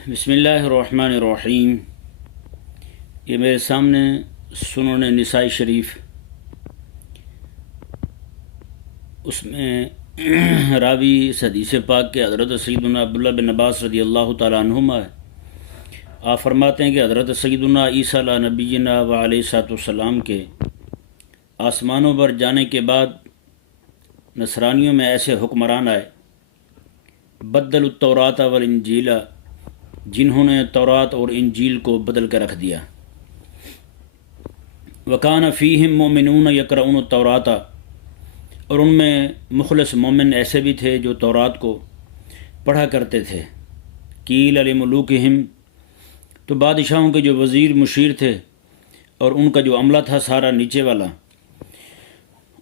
بسم اللہ الرحمن الرحیم۔ یہ میرے سامنے سنن نسائی شریف، اس میں راوی اس حدیث پاک کے حضرت سیدنا عبداللہ بن عباس رضی اللہ تعالیٰ عنہما ہے۔ آپ فرماتے ہیں کہ حضرت سیدنا عیسیٰ علیہ نبینا و علیہ الصلوۃ والسلام کے آسمانوں پر جانے کے بعد نصرانیوں میں ایسے حکمران آئے، بدل التوراۃ والانجیل، جنہوں نے تورات اور انجیل کو بدل کر رکھ دیا۔ وکان فیہم مومنون یقرؤون التوراۃ، اور ان میں مخلص مومن ایسے بھی تھے جو تورات کو پڑھا کرتے تھے۔ قیل لملوکہم، تو بادشاہوں کے جو وزیر مشیر تھے اور ان کا جو عملہ تھا سارا نیچے والا،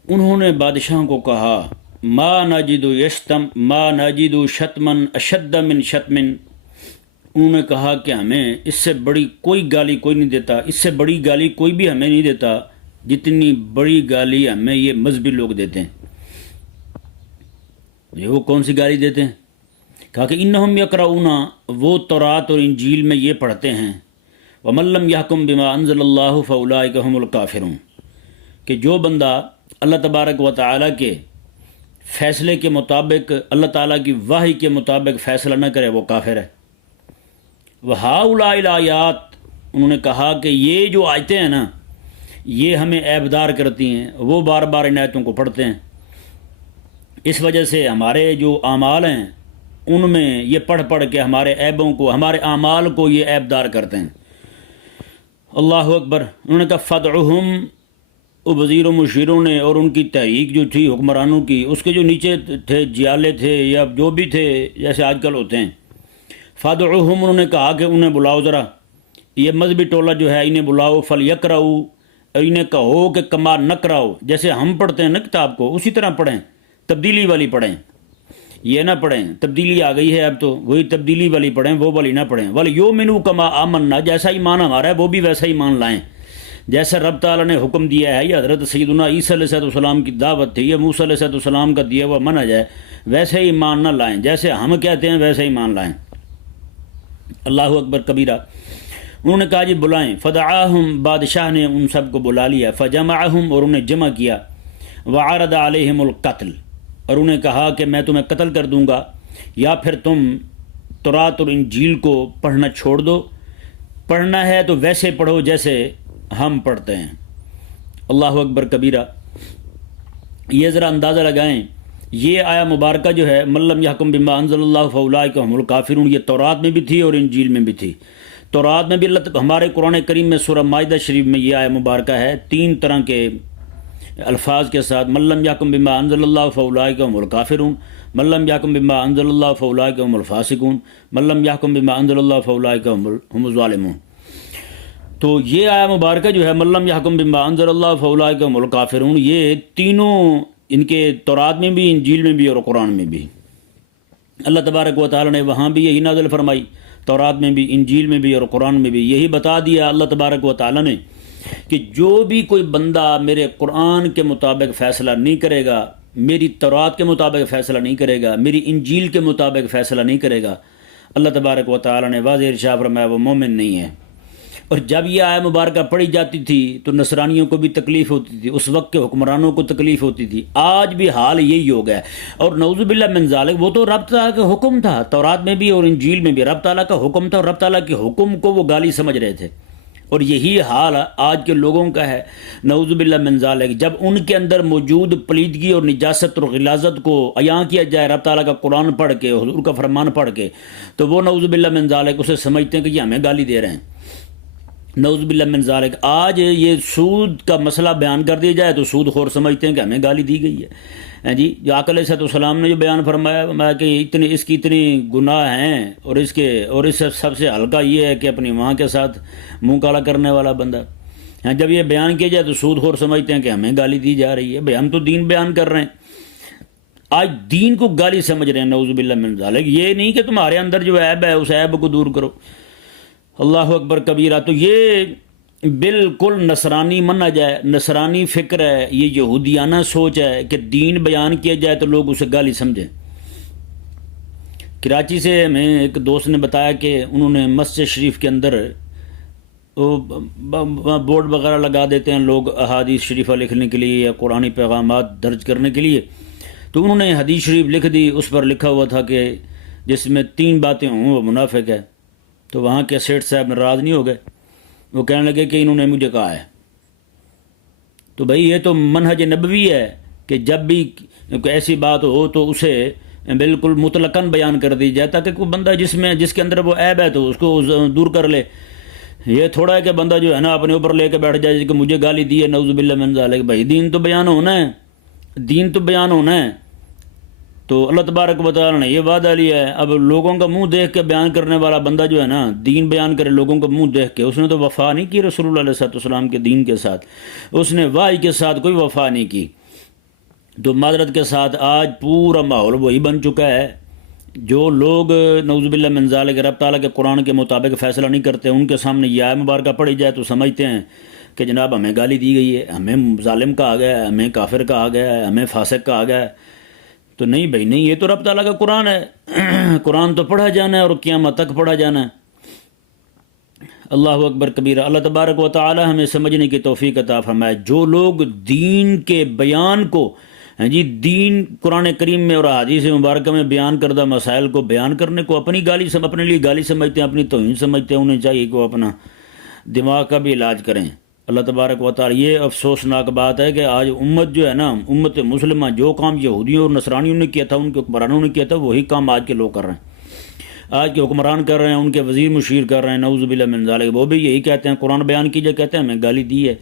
انہوں نے بادشاہوں کو کہا ما نجد شتما اشد من شتم، انہوں نے کہا کہ ہمیں اس سے بڑی کوئی گالی کوئی نہیں دیتا، اس سے بڑی گالی کوئی بھی ہمیں نہیں دیتا جتنی بڑی گالی ہمیں یہ مذہبی لوگ دیتے ہیں۔ یہ وہ کون سی گالی دیتے ہیں؟ کہا کہ انہم یقرؤون، وہ تورات اور انجیل میں یہ پڑھتے ہیں ومن لم یحکم بما انزل اللہ فاولئک هم الکافرون، کہ جو بندہ اللہ تبارک و تعالیٰ کے فیصلے کے مطابق، اللہ تعالیٰ کی وحی کے مطابق فیصلہ نہ کرے وہ کافر ہے۔ وہؤلاء الآیات، انہوں نے کہا کہ یہ جو آیتیں ہیں نا، یہ ہمیں عیبدار کرتی ہیں، وہ بار بار ان آیتوں کو پڑھتے ہیں، اس وجہ سے ہمارے جو اعمال ہیں ان میں یہ پڑھ پڑھ کے ہمارے عیبوں کو، ہمارے اعمال کو یہ عیبدار کرتے ہیں۔ اللہ اکبر۔ انہوں نے کہا فدعہم، وزیر و مشیروں نے اور ان کی تحریک جو تھی حکمرانوں کی، اس کے جو نیچے تھے جیالے تھے یا جو بھی تھے جیسے آج کل ہوتے ہیں، فادعوہم، انہوں نے کہا کہ انہیں بلاؤ ذرا، یہ مذہبی ٹولہ جو ہے انہیں بلاؤ، فلیقرؤ، اور انہیں کہو کہ کما نقرؤ، جیسے ہم پڑھتے ہیں نا کتاب کو اسی طرح پڑھیں، تبدیلی والی پڑھیں، یہ نہ پڑھیں، تبدیلی آ گئی ہے اب تو، وہی تبدیلی والی پڑھیں، وہ والی نہ پڑھیں۔ ولیؤمنوا کما آمنا، جیسا ایمان ہمارا ہے وہ بھی ویسا ایمان لائیں، جیسا رب تعالیٰ نے حکم دیا ہے۔ یہ حضرت سیدنا عیسیٰ علیہ السلام کی دعوت تھی، یہ موسیٰ علیہ السلام کا دیا ہوا منہج ہے، ویسے ایمان نہ لائیں، جیسے ہم کہتے ہیں ویسے ایمان لائیں۔ اللہ اکبر کبیرہ۔ انہوں نے کہا جی بلائیں، فدعاہم، بادشاہ نے ان سب کو بلا لیا، فجمعہم، اور انہیں جمع کیا، وعرض علیہم القتل، اور انہیں کہا کہ میں تمہیں قتل کر دوں گا، یا پھر تم تورات اور انجیل کو پڑھنا چھوڑ دو، پڑھنا ہے تو ویسے پڑھو جیسے ہم پڑھتے ہیں۔ اللہ اکبر کبیرہ۔ یہ ذرا اندازہ لگائیں، یہ آیا مبارکہ جو ہے من لم یحکم بما انزل اللہ فاولئک هم الکافرون، یہ تورات میں بھی تھی اور انجیل میں بھی تھی۔ تورات میں بھی اللہ ہمارے قرآن کریم میں سورہ مائدہ شریف میں یہ آیا مبارکہ ہے 3 طرح کے الفاظ کے ساتھ، من لم یحکم بما انزل اللہ فاولئک هم الکافرون، من لم یحکم بما انزل اللہ فاولئک هم الفاسقون، من لم یحکم بما انزل اللہ فاولئک هم الظالمون۔ تو یہ آیا مبارکہ جو ہے من لم یحکم بما انزل اللہ فاولئک هم الکافرون، یہ تینوں ان کے تورات میں بھی، انجیل میں بھی اور قرآن میں بھی، اللہ تبارک و تعالیٰ نے وہاں بھی یہی نازل فرمائی، تورات میں بھی، انجیل میں بھی اور قرآن میں بھی یہی بتا دیا اللہ تبارک و تعالیٰ نے کہ جو بھی کوئی بندہ میرے قرآن کے مطابق فیصلہ نہیں کرے گا، میری تورات کے مطابق فیصلہ نہیں کرے گا، میری انجیل کے مطابق فیصلہ نہیں کرے گا، اللہ تبارک و تعالیٰ نے واضح ارشاد فرمایا وہ مومن نہیں ہے۔ اور جب یہ آیہ مبارکہ پڑھی جاتی تھی تو نصرانیوں کو بھی تکلیف ہوتی تھی، اس وقت کے حکمرانوں کو تکلیف ہوتی تھی، آج بھی حال یہی ہو گیا ہے۔ اور نعوذ باللہ من ذالک، وہ تو رب تعالیٰ کا حکم تھا، تورات میں بھی اور انجیل میں بھی رب تعالیٰ کا حکم تھا، اور رب تعالیٰ کے حکم کو وہ گالی سمجھ رہے تھے، اور یہی حال آج کے لوگوں کا ہے نعوذ باللہ من ذالک۔ جب ان کے اندر موجود پلیدگی اور نجاست اور غلاظت کو عیاں کیا جائے رب تعالیٰ کا قرآن پڑھ کے، حضور کا فرمان پڑھ کے، تو وہ نعوذ باللہ من ذالک اسے سمجھتے ہیں کہ یہ ہمیں گالی دے رہے ہیں، نعوذ باللہ من ذالک۔ آج یہ سود کا مسئلہ بیان کر دیا جائے تو سود خور سمجھتے ہیں کہ ہمیں گالی دی گئی ہے جی۔ جو آقا علیہ السلام نے جو بیان فرمایا کہ اس کی اتنی گناہ ہیں، اور اس سے سب سے ہلکا یہ ہے کہ اپنی ماں کے ساتھ منہ کالا کرنے والا بندہ، جب یہ بیان کیا جائے تو سود خور سمجھتے ہیں کہ ہمیں گالی دی جا رہی ہے۔ بھئی ہم تو دین بیان کر رہے ہیں، آج دین کو گالی سمجھ رہے ہیں نعوذ باللہ من ذالک۔ یہ نہیں کہ تمہارے اندر جو عیب ہے اس عیب کو دور کرو۔ اللہ اکبر کبیرہ۔ تو یہ بالکل نصرانی منہج ہے، نصرانی فکر ہے، یہ یہودیانہ سوچ ہے کہ دین بیان کیا جائے تو لوگ اسے گالی سمجھیں۔ کراچی سے ہمیں ایک دوست نے بتایا کہ انہوں نے مسجد شریف کے اندر وہ بورڈ وغیرہ لگا دیتے ہیں لوگ احادیث شریفہ لکھنے کے لیے یا قرآنی پیغامات درج کرنے کے لیے، تو انہوں نے حدیث شریف لکھ دی، اس پر لکھا ہوا تھا کہ جس میں 3 باتیں ہوں وہ منافق ہے۔ تو وہاں کے سیٹھ صاحب ناراض نہیں ہو گئے، وہ کہنے لگے کہ انہوں نے مجھے کہا ہے۔ تو بھائی یہ تو منہج نبوی ہے کہ جب بھی ایسی بات ہو تو اسے بالکل مطلقاً بیان کر دی جائے، تاکہ کوئی بندہ جس کے اندر وہ عیب ہے تو اس کو دور کر لے۔ یہ تھوڑا ہے کہ بندہ جو ہے نا اپنے اوپر لے کے بیٹھ جائے کہ مجھے گالی دی ہے، نعوذ باللہ من ذالک۔ بھائی دین تو بیان ہونا ہے، دین تو بیان ہونا ہے۔ تو اللہ تبارک و تعالیٰ نے یہ وعدہ لیا ہے، اب لوگوں کا منہ دیکھ کے بیان کرنے والا بندہ جو ہے نا، دین بیان کرے لوگوں کا منہ دیکھ کے، اس نے تو وفا نہیں کی رسول اللہ علیہ السلام کے دین کے ساتھ، اس نے وحی کے ساتھ کوئی وفا نہیں کی۔ تو معذرت کے ساتھ آج پورا ماحول وہی بن چکا ہے، جو لوگ نعوذ باللہ من ذالک رب تعالیٰ کے قرآن کے مطابق فیصلہ نہیں کرتے، ان کے سامنے یہ آیت مبارکہ پڑھی جائے تو سمجھتے ہیں کہ جناب ہمیں گالی دی گئی ہے، ہمیں ظالم کہا گیا ہے، ہمیں کافر کہا گیا ہے، ہمیں فاسق کہا گیا ہے۔ تو نہیں بھائی نہیں، یہ تو رب تعالیٰ کا قرآن ہے، قرآن تو پڑھا جانا ہے اور قیامت تک پڑھا جانا ہے۔ اللہ اکبر کبیرہ۔ اللہ تبارک و تعالی ہمیں سمجھنے کی توفیق عطا فرمائے۔ جو لوگ دین کے بیان کو دین قرآن کریم میں اور حدیث مبارکہ میں بیان کردہ مسائل کو بیان کرنے کو اپنے لیے گالی سمجھتے ہیں، اپنی توہین سمجھتے ہیں، انہیں چاہیے کہ وہ اپنا دماغ کا بھی علاج کریں۔ اللہ تبارک و تعالی، یہ افسوسناک بات ہے کہ آج امت جو ہے نا، امت مسلمہ، جو کام یہودیوں اور نصرانیوں نے کیا تھا، ان کے حکمرانوں نے کیا تھا، وہی کام آج کے لوگ کر رہے ہیں۔ آج کے حکمران کر رہے ہیں، ان کے وزیر مشیر کر رہے ہیں، نعوذ باللہ من ذالک۔ وہ بھی یہی کہتے ہیں، قرآن بیان کیجئے، کہتے ہیں ہمیں گالی دی ہے۔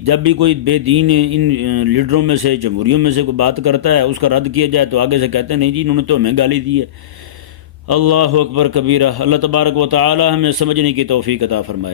جب بھی کوئی بے دین ان لیڈروں میں سے، جمہوریوں میں سے کوئی بات کرتا ہے، اس کا رد کیا جائے تو آگے سے کہتے ہیں نہیں جی انہوں نے تو ہمیں گالی دی ہے۔ اللہ اکبر کبیرہ۔ اللہ تبارک و تعالی ہمیں سمجھنے کی توفیق عطا فرمائے۔